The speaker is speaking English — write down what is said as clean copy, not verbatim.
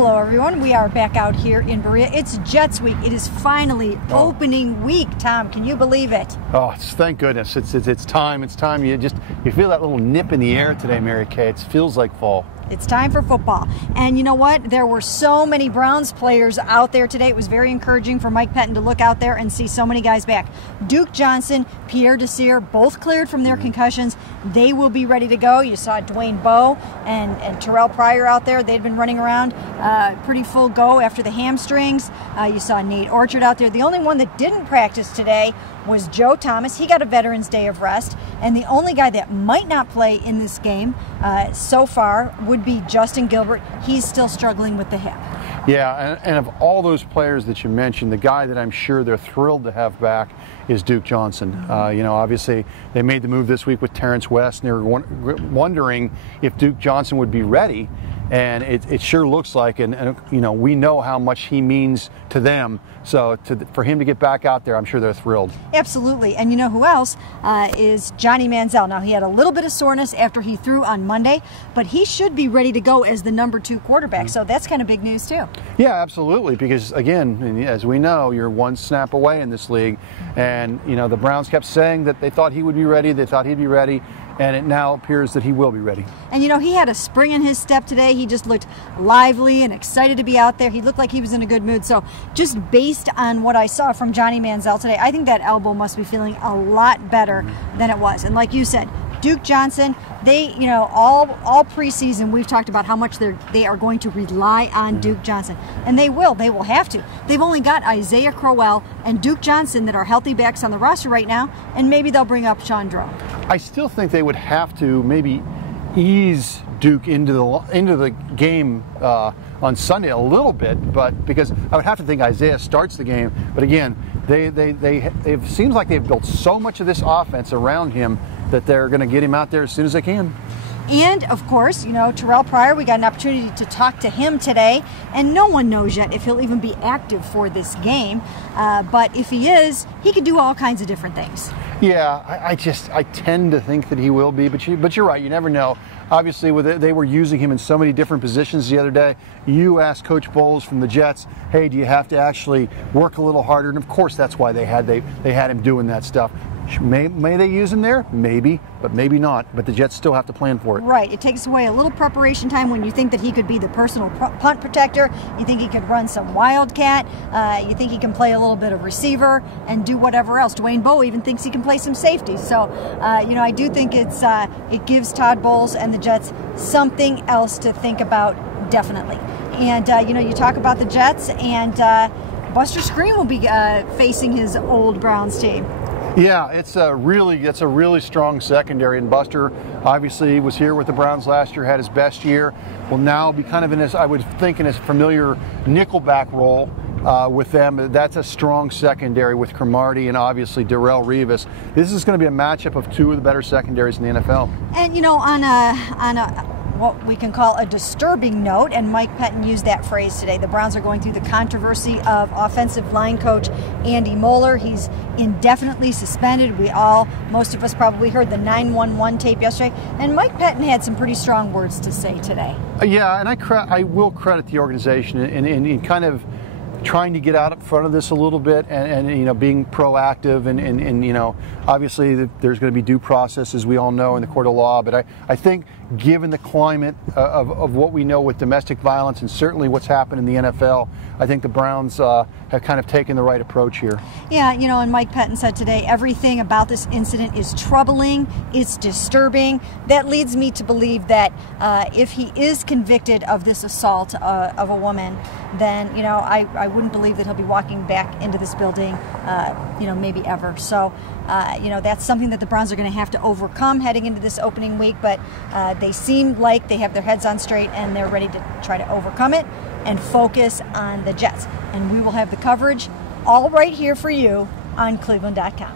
Hello everyone, we are back out here in Berea. It's Jets week. It is finally opening week, Tom. Can you believe it? Oh, thank goodness. It's time. It's time. You feel that little nip in the air today, Mary Kay. It feels like fall. It's time for football. And you know what? There were so many Browns players out there today. It was very encouraging for Mike Pettine to look out there and see so many guys back. Duke Johnson, Pierre Desir, both cleared from their concussions. They will be ready to go. You saw Dwayne Bowe and Terrell Pryor out there. They'd been running around pretty full go after the hamstrings. You saw Nate Orchard out there. The only one that didn't practice today was Joe Thomas. He got a Veterans Day of rest. And the only guy that might not play in this game so far would be Justin Gilbert. He's still struggling with the hip. Yeah, and of all those players that you mentioned, the guy that I'm sure they're thrilled to have back is Duke Johnson. Obviously they made the move this week with Terrence West, and they were wondering if Duke Johnson would be ready. And it sure looks like, and we know how much he means to them. So for him to get back out there, I'm sure they're thrilled. Absolutely. And you know who else is Johnny Manziel. Now, he had a little bit of soreness after he threw on Monday, but he should be ready to go as the #2 quarterback. So that's kind of big news too. Yeah, absolutely. Because again, as we know, you're one snap away in this league. And the Browns kept saying that they thought he would be ready. They thought he'd be ready. And it now appears that he will be ready. And he had a spring in his step today. He just looked lively and excited to be out there. He looked like he was in a good mood. So just based on what I saw from Johnny Manziel today, I think that elbow must be feeling a lot better than it was. And like you said, Duke Johnson, they, all preseason we've talked about how much they are going to rely on Duke Johnson. And they will have to. They've only got Isaiah Crowell and Duke Johnson that are healthy backs on the roster right now, and maybe they'll bring up Sean Drow. I still think they would have to maybe ease Duke into the game on Sunday a little bit, but because I would have to think Isaiah starts the game. But again, it seems like they've built so much of this offense around him that they're going to get him out there as soon as they can. And, of course, Terrell Pryor, we got an opportunity to talk to him today, and no one knows yet if he'll even be active for this game. But if he is, he could do all kinds of different things. Yeah, I tend to think that he will be, but you're right, you never know. Obviously, they were using him in so many different positions the other day. You asked Coach Bowles from the Jets, hey, do you have to actually work a little harder? And, of course, that's why they had him doing that stuff. May they use him there? Maybe, but maybe not. But the Jets still have to plan for it. Right. It takes away a little preparation time when you think that he could be the personal punt protector. You think he could run some wildcat. You think he can play a little bit of receiver and do whatever else. Dwayne Bowe even thinks he can play some safety. So, I do think it gives Todd Bowles and the Jets something else to think about, definitely. And, you talk about the Jets, and Buster Skrine will be facing his old Browns team. Yeah, it's a really strong secondary, and Buster obviously was here with the Browns last year, had his best year. Will now be kind of in his, I would think, in his familiar nickelback role with them. That's a strong secondary with Cromartie and obviously Darrelle Revis. This is going to be a matchup of two of the better secondaries in the NFL. And on a what we can call a disturbing note, and Mike Pettine used that phrase today. The Browns are going through the controversy of offensive line coach Andy Moeller. He's indefinitely suspended. Most of us probably heard the 911 tape yesterday, and Mike Pettine had some pretty strong words to say today. Yeah, and I will credit the organization in kind of trying to get out in front of this a little bit and being proactive and obviously there's going to be due process, as we all know, in the court of law, but I think given the climate of what we know with domestic violence and certainly what's happened in the NFL, I think the Browns have kind of taken the right approach here. Yeah, and Mike Pettine said today, everything about this incident is troubling, it's disturbing. That leads me to believe that if he is convicted of this assault of a woman, then, I wouldn't believe that he'll be walking back into this building, maybe ever. So, that's something that the Browns are going to have to overcome heading into this opening week, but they seem like they have their heads on straight and they're ready to try to overcome it and focus on the Jets. And we will have the coverage all right here for you on cleveland.com.